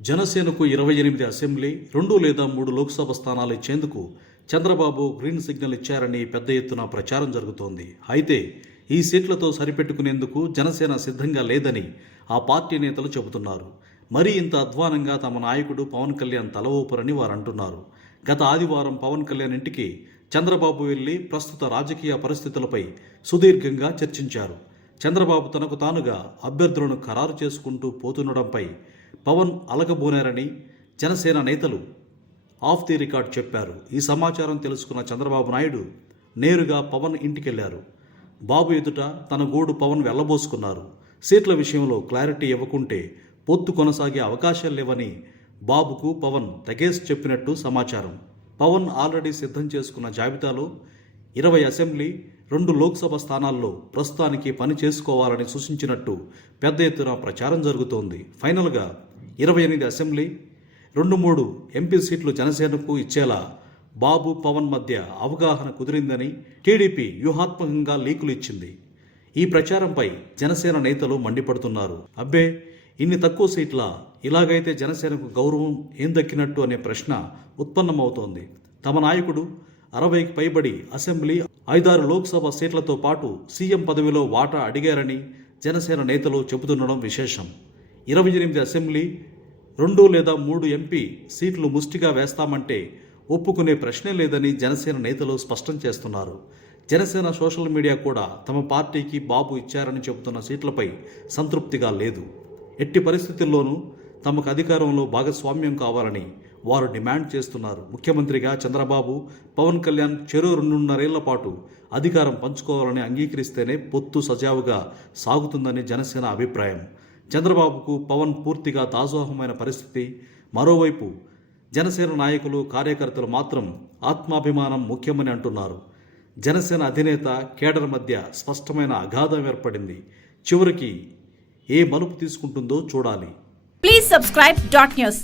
జనసేనకు 28 అసెంబ్లీ 2 లేదా 3 లోక్సభ స్థానాలు ఇచ్చేందుకు చంద్రబాబు గ్రీన్ సిగ్నల్ ఇచ్చారని పెద్ద ఎత్తున ప్రచారం జరుగుతోంది. అయితే ఈ సీట్లతో సరిపెట్టుకునేందుకు జనసేన సిద్ధంగా లేదని ఆ పార్టీ నేతలు చెబుతున్నారు. మరీ ఇంత అధ్వానంగా తమ నాయకుడు పవన్ కళ్యాణ్ తల ఊపరని వారు అంటున్నారు. గత ఆదివారం పవన్ కళ్యాణ్ ఇంటికి చంద్రబాబు వెళ్లి ప్రస్తుత రాజకీయ పరిస్థితులపై సుదీర్ఘంగా చర్చించారు. చంద్రబాబు తనకు తానుగా అభ్యర్థులను ఖరారు చేసుకుంటూ పోతుండడంపై పవన్ అలకబోనారని జనసేన నేతలు ఆఫ్ ది రికార్డ్ చెప్పారు. ఈ సమాచారం తెలుసుకున్న చంద్రబాబు నాయుడు నేరుగా పవన్ ఇంటికెళ్లారు. బాబు ఎదుట తన గోడు పవన్ వెళ్లబోసుకున్నారు. సీట్ల విషయంలో క్లారిటీ ఇవ్వకుంటే పొత్తు కొనసాగే అవకాశాలు లేవని బాబుకు పవన్ తెగేసి చెప్పినట్టు సమాచారం. పవన్ ఆల్రెడీ సిద్ధం చేసుకున్న జాబితాలో 20 అసెంబ్లీ 2 లోక్సభ స్థానాల్లో ప్రస్తుతానికి పని చేసుకోవాలని సూచించినట్టు పెద్ద ఎత్తున ప్రచారం జరుగుతోంది. ఫైనల్గా 28 అసెంబ్లీ 2-3 ఎంపీ సీట్లు జనసేనకు ఇచ్చేలా బాబు పవన్ మధ్య అవగాహన కుదిరిందని టీడీపీ వ్యూహాత్మకంగా లీకులు ఇచ్చింది. ఈ ప్రచారంపై జనసేన నేతలు మండిపడుతున్నారు. అబ్బే, ఇన్ని తక్కువ సీట్ల, ఇలాగైతే జనసేనకు గౌరవం ఏం దక్కినట్టు అనే ప్రశ్న ఉత్పన్నమవుతోంది. తమ నాయకుడు 60కి పైబడి అసెంబ్లీ 5-6 లోక్సభ సీట్లతో పాటు సీఎం పదవిలో వాటా అడిగారని జనసేన నేతలు చెబుతుండడం విశేషం. 28 అసెంబ్లీ 2 లేదా 3 ఎంపీ సీట్లు ముష్టిగా వేస్తామంటే ఒప్పుకునే ప్రశ్నే లేదని జనసేన నేతలు స్పష్టం చేస్తున్నారు. జనసేన సోషల్ మీడియా కూడా తమ పార్టీకి బాబు ఇచ్చారని చెబుతున్న సీట్లపై సంతృప్తిగా లేదు. ఎట్టి పరిస్థితుల్లోనూ తమకు అధికారంలో భాగస్వామ్యం కావాలని వారు డిమాండ్ చేస్తున్నారు. ముఖ్యమంత్రిగా చంద్రబాబు, పవన్ కళ్యాణ్ చెరో 2.5 పాటు అధికారం పంచుకోవాలని అంగీకరిస్తేనే పొత్తు సజావుగా సాగుతుందని జనసేన అభిప్రాయం. చంద్రబాబుకు పవన్ పూర్తిగా దాసోహమైన పరిస్థితి. మరోవైపు జనసేన నాయకులు, కార్యకర్తలు మాత్రం ఆత్మాభిమానం ముఖ్యమని అంటున్నారు. జనసేన అధినేత కేడర్ మధ్య స్పష్టమైన అగాధం ఏర్పడింది. చివరికి ఏ మలుపు తీసుకుంటుందో చూడాలి. Please subscribe .news.